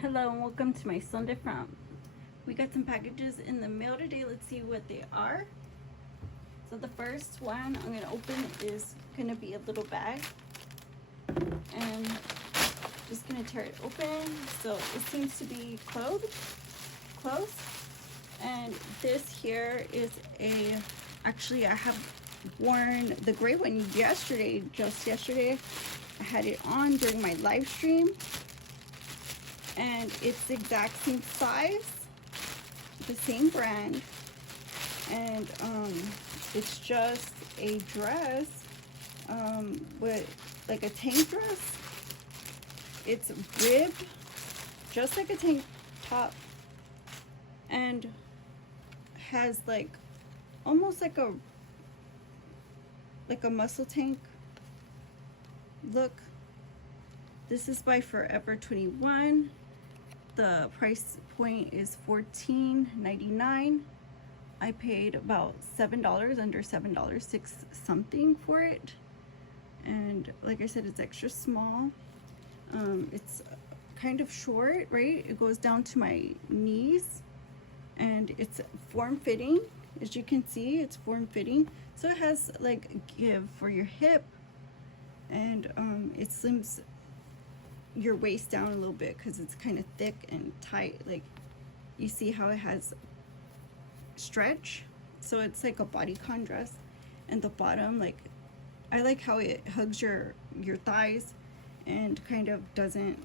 Hello and welcome to my Sunday Frown. We got some packages in the mail today. Let's see what they are. So the first one I'm going to open is going to be a little bag. And just going to tear it open. So it seems to be clothes. And this here is actually I have worn the gray one just yesterday. I had it on during my live stream. And it's the exact same size, the same brand, and it's just a dress with like a tank dress. It's ribbed just like a tank top and has like almost like a muscle tank look. This is by Forever 21. The price point is $14.99. I paid about $7, under $7, 6 something for it. And like I said, it's extra small. It's kind of short, right? It goes down to my knees, and it's form-fitting. As you can see, it's form-fitting. So it has like a give for your hip, and it slims your waist down a little bit because it's kind of thick and tight. Like, you see how it has stretch, so it's like a bodycon dress. And the bottom, like, I like how it hugs your thighs and kind of doesn't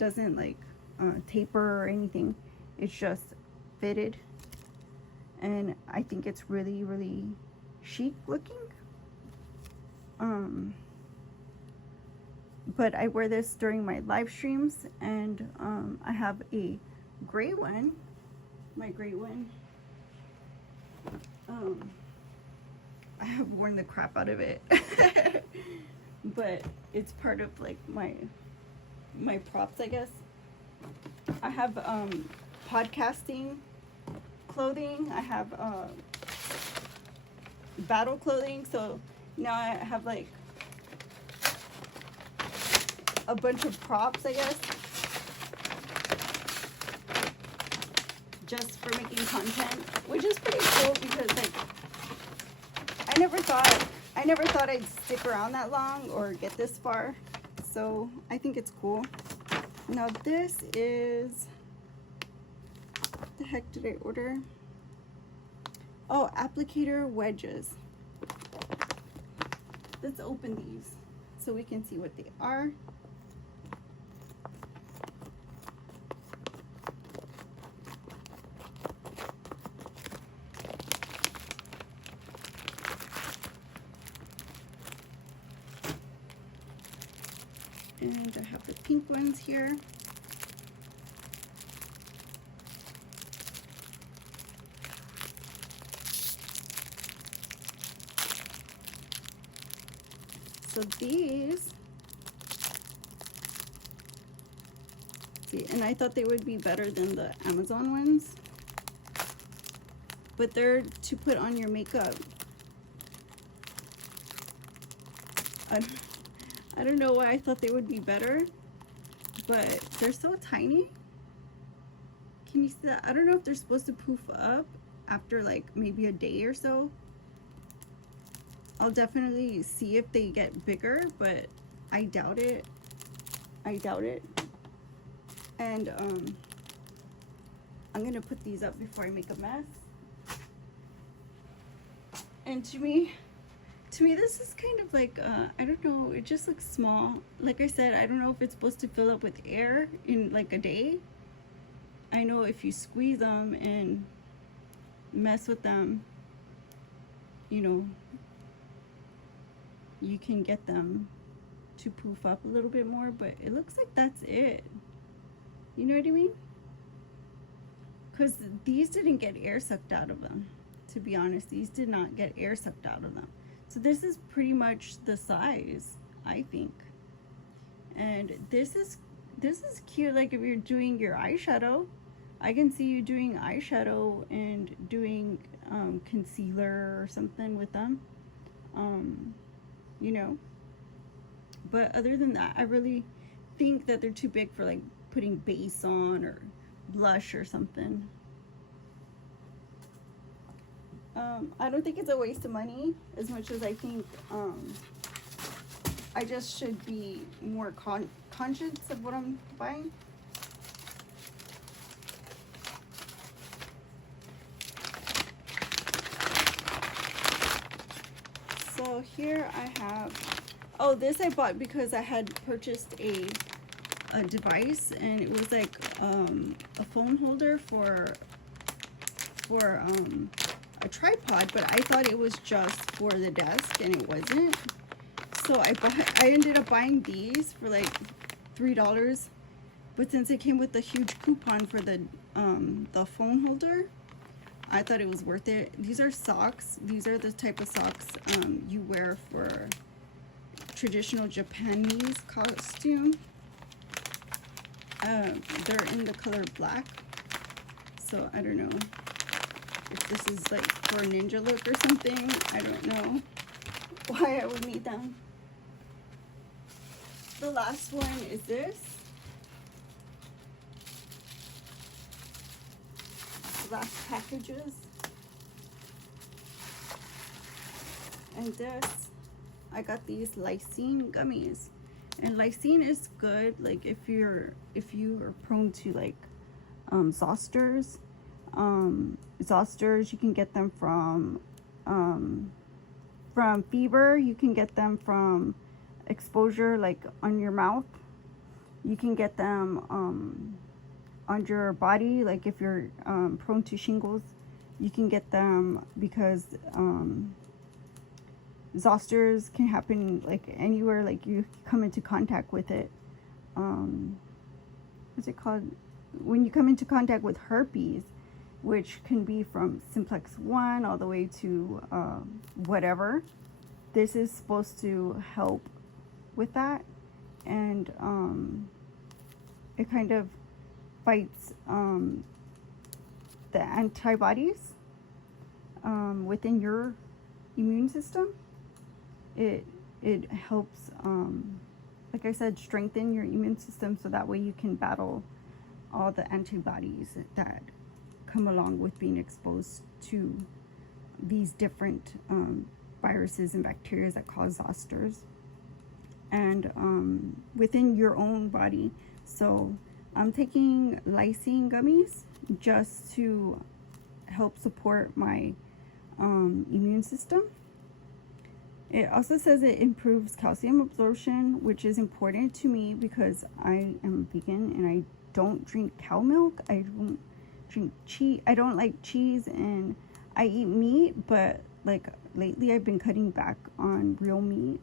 like taper or anything. It's just fitted, and I think it's really chic looking. But I wear this during my live streams, and I have a gray one, my gray one. I have worn the crap out of it, but it's part of like my props, I guess. I have podcasting clothing. I have battle clothing. So now I have like a bunch of props, I guess, just for making content, which is pretty cool because like I never thought I'd stick around that long or get this far. So I think it's cool. Now this is, what the heck did I order? Oh, applicator wedges. Let's open these so we can see what they are. And I have the pink ones here. So these, see, and I thought they would be better than the Amazon ones, but they're to put on your makeup. I don't know why I thought they would be better, but they're so tiny. Can you see that? I don't know if they're supposed to poof up after like maybe a day or so. I'll definitely see if they get bigger, but I doubt it. And I'm gonna put these up before I make a mess. And to me this is kind of like I don't know, it just looks small. Like I said, I don't know if it's supposed to fill up with air in like a day. I know if you squeeze them and mess with them, you know, you can get them to poof up a little bit more, but it looks like that's it. You know what I mean? Because these didn't get air sucked out of them. To be honest, these did not get air sucked out of them. So this is pretty much the size, I think. And this is cute, like if you're doing your eyeshadow. I can see you doing eyeshadow and doing concealer or something with them. You know, but other than that, I really think that they're too big for like putting base on or blush or something. I don't think it's a waste of money as much as I think I just should be more conscious of what I'm buying. So here I have, oh, this I bought because I had purchased a device, and it was like a phone holder for a tripod, but I thought it was just for the desk, and it wasn't. So I ended up buying these for like $3, but since it came with a huge coupon for the phone holder, I thought it was worth it. These are socks. These are the type of socks you wear for traditional Japanese costume. They're in the color black, so I don't know if this is like for a ninja look or something. I don't know why I would need them. The last one is this. Last packages. And this, I got these lysine gummies. And lysine is good, like if you are prone to like zosters. Zosters, you can get them from fever. You can get them from exposure, like on your mouth. You can get them on your body, like if you're prone to shingles. You can get them because zosters can happen like anywhere, like you come into contact with it. What's it called? When you come into contact with herpes, which can be from simplex 1 all the way to whatever. This is supposed to help with that, and it kind of fights the antibodies within your immune system. It helps, like I said, strengthen your immune system, so that way you can battle all the antibodies that come along with being exposed to these different viruses and bacteria that cause zosters, and within your own body. So I'm taking lysine gummies just to help support my immune system. It also says it improves calcium absorption, which is important to me because I am vegan and I don't drink cow milk. I don't drink cheese. I don't like cheese, and I eat meat, but like lately I've been cutting back on real meat.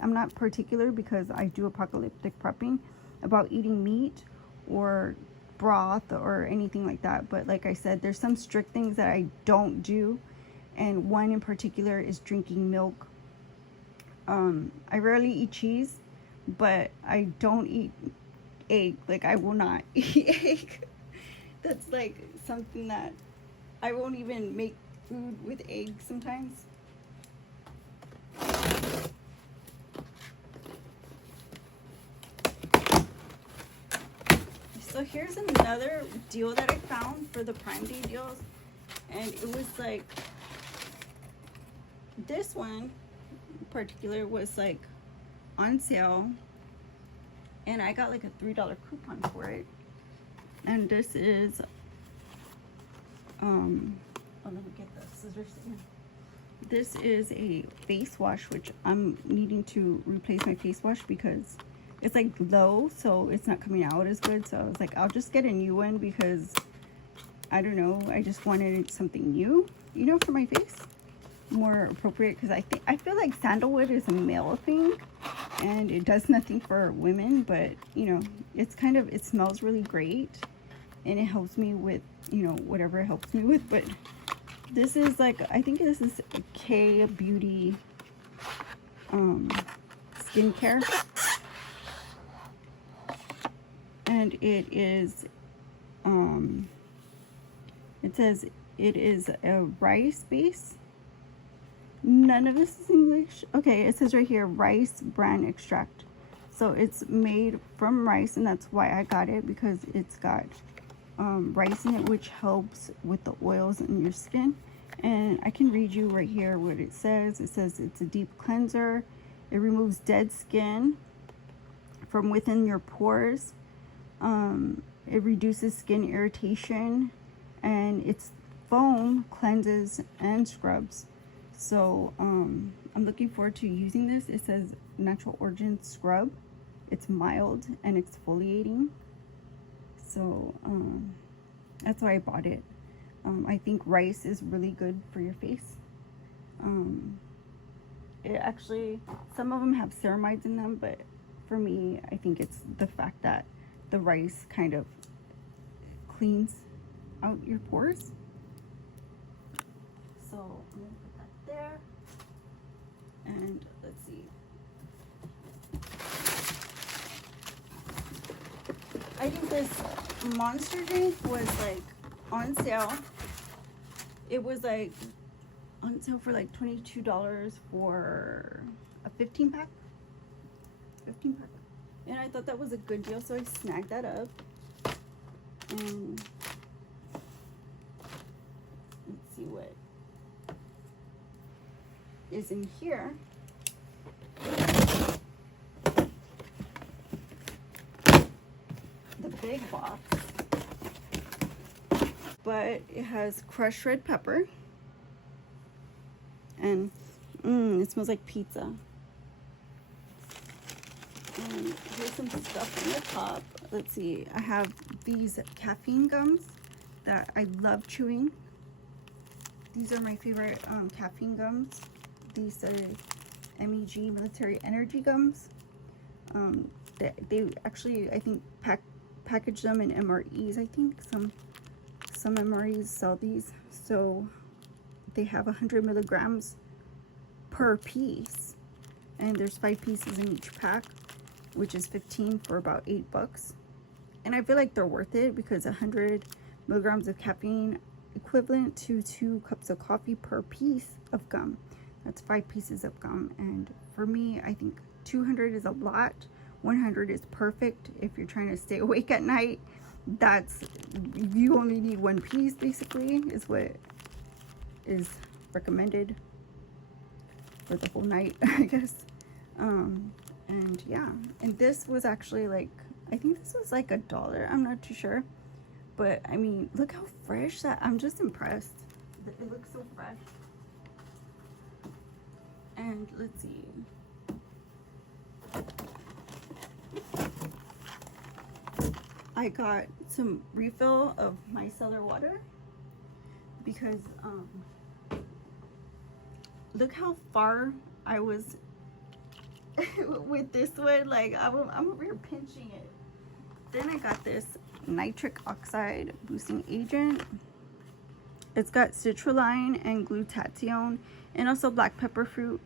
I'm not particular because I do apocalyptic prepping about eating meat or broth or anything like that. But like I said, there's some strict things that I don't do. And one in particular is drinking milk. I rarely eat cheese, but I don't eat egg. Like I will not eat egg. That's like something that I won't even make food with eggs sometimes. So here's another deal that I found for the Prime Day deals, and it was like, this one in particular was like on sale, and I got like a $3 coupon for it. And this is oh, let me get the scissors in. This is a face wash, which I'm needing to replace my face wash because it's like low, so it's not coming out as good. So I was like, I'll just get a new one because I don't know, I just wanted something new, you know, for my face, more appropriate, because I feel like sandalwood is a male thing and it does nothing for women, but you know, it's kind of, it smells really great and it helps me with, you know, whatever it helps me with. But this is like, I think this is a K Beauty skincare, and it is it says it is a rice base, None of this is English. Okay, it says right here, rice bran extract. So it's made from rice, and that's why I got it, because it's got rice in it, which helps with the oils in your skin. And I can read you right here what it says. It says it's a deep cleanser. It removes dead skin from within your pores. It reduces skin irritation, and its foam cleanses and scrubs. So I'm looking forward to using this. It says natural origin scrub. It's mild and exfoliating. So that's why I bought it. I think rice is really good for your face. It actually, some of them have ceramides in them, but for me, I think it's the fact that the rice kind of cleans out your pores. So I'm gonna put that there. And let's see. I think this Monster drink was like on sale. It was like on sale for like $22 for a 15 pack. 15 pack. And I thought that was a good deal, so I snagged that up. And let's see what is in here. The big box. But it has crushed red pepper. And it smells like pizza. And here's some stuff on the top. Let's see. I have these caffeine gums that I love chewing. These are my favorite caffeine gums. These are MEG military energy gums. They actually, I think, package them in MREs. I think some MREs sell these. So they have 100 milligrams per piece, and there's 5 pieces in each pack, which is 15 for about $8. And I feel like they're worth it, because 100 milligrams of caffeine equivalent to 2 cups of coffee per piece of gum. That's 5 pieces of gum. And for me, I think 200 is a lot. 100 is perfect if you're trying to stay awake at night. You only need 1 piece, basically, is what is recommended for the whole night, I guess. And yeah, and this was actually like, I think this was like $1. I'm not too sure, but I mean, look how fresh that. I'm just impressed. It looks so fresh. And let's see. I got some refill of my cellar water, because look how far I was with this one. Like I'm over here pinching it. Then I got this nitric oxide boosting agent. It's got citrulline and glutathione, and also black pepper fruit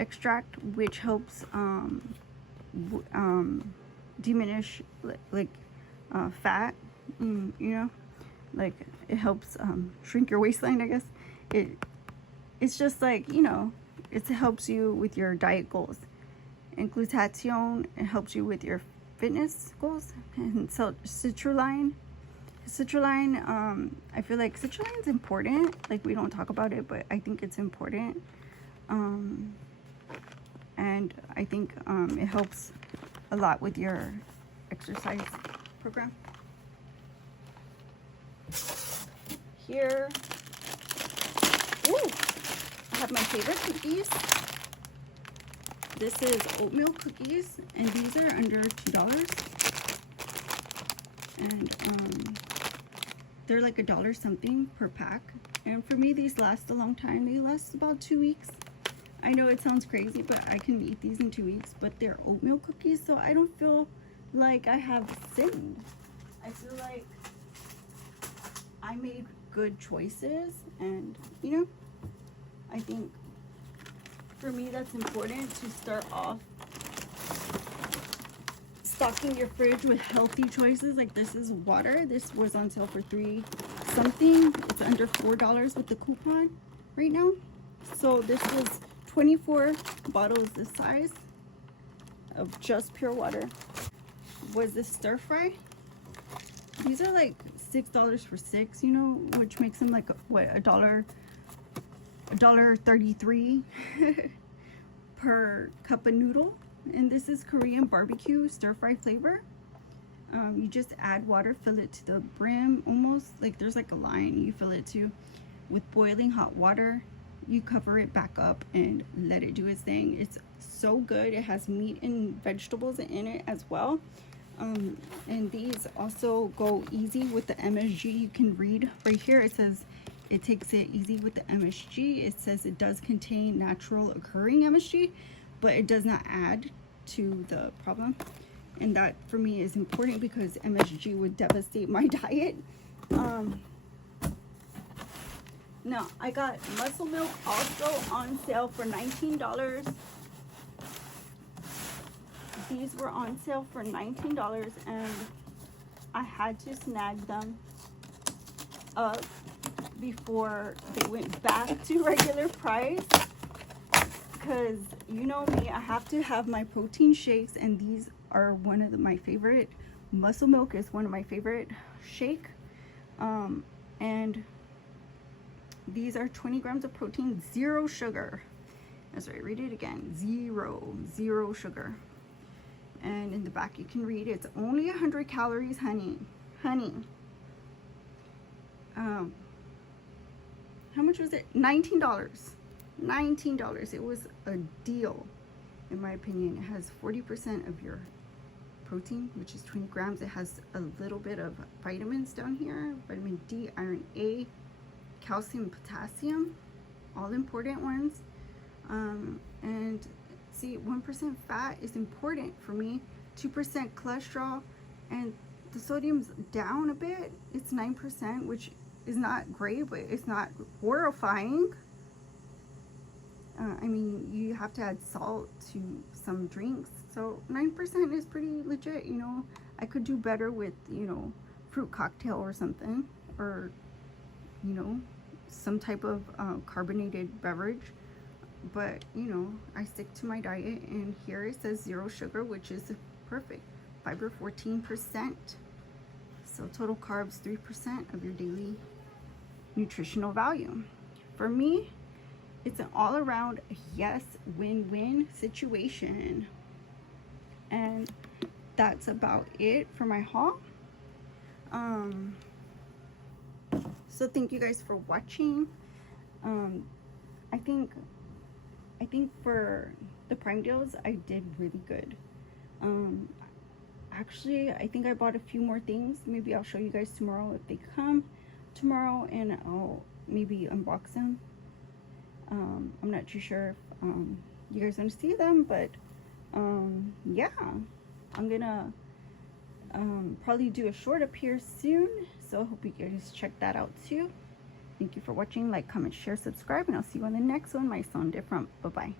extract, which helps diminish like fat. You know, like it helps shrink your waistline, I guess. It's just like, you know, it helps you with your diet goals. And glutathione, it helps you with your fitness goals. And so citrulline, I feel like citrulline is important. Like, we don't talk about it, but I think it's important. And I think it helps a lot with your exercise program. Here, ooh, I have my favorite cookies. This is oatmeal cookies, and these are under $2. And they're like $1 something per pack. And for me, these last a long time. They last about 2 weeks. I know it sounds crazy, but I can eat these in 2 weeks. But they're oatmeal cookies, so I don't feel like I have sinned. I feel like I made good choices, and you know, I think for me that's important, to start off stocking your fridge with healthy choices. Like, this is water. This was on sale for $3 something. It's under $4 with the coupon right now. So this was 24 bottles this size of just pure water. Was this stir fry? These are like $6 for 6, you know, which makes them like what, $1.33 per cup of noodle. And this is Korean barbecue stir fry flavor. You just add water, fill it to the brim, almost like there's like a line you fill it to with boiling hot water. You cover it back up and let it do its thing. It's so good. It has meat and vegetables in it as well. And these also go easy with the MSG. You can read right here, it says it takes it easy with the MSG. It says it does contain natural occurring MSG, but it does not add to the problem. And that for me is important because MSG would devastate my diet. Now I got muscle milk also on sale for $19. These were on sale for $19 and I had to snag them up before they went back to regular price, because you know me, I have to have my protein shakes, and these are one of my favorite. Muscle milk is one of my favorite shake, and these are 20 grams of protein, 0 sugar. That's right, read it again, zero sugar. And in the back you can read it's only 100 calories, honey. How much was it? $19. It was a deal, in my opinion. It has 40% of your protein, which is 20 grams. It has a little bit of vitamins down here, vitamin D, iron A, calcium, potassium, all important ones. And see, 1% fat is important for me, 2% cholesterol, and the sodium's down a bit. It's 9%, which is not great, but it's not horrifying. I mean, you have to add salt to some drinks, so 9% is pretty legit, you know. I could do better with, you know, fruit cocktail or something, or, you know, some type of carbonated beverage. But, you know, I stick to my diet, and here it says 0 sugar, which is perfect. Fiber 14%. So total carbs 3% of your daily nutritional value. For me, it's an all-around yes win-win situation. And that's about it for my haul. So thank you guys for watching. I think for the Prime deals I did really good. Actually, I think I bought a few more things. Maybe I'll show you guys tomorrow if they come tomorrow, and I'll maybe unbox them. I'm not too sure if you guys want to see them, but yeah, I'm gonna probably do a short up here soon, so I hope you guys check that out too. Thank you for watching. Like, comment, share, subscribe, and I'll see you on the next one. My sound different. Bye bye.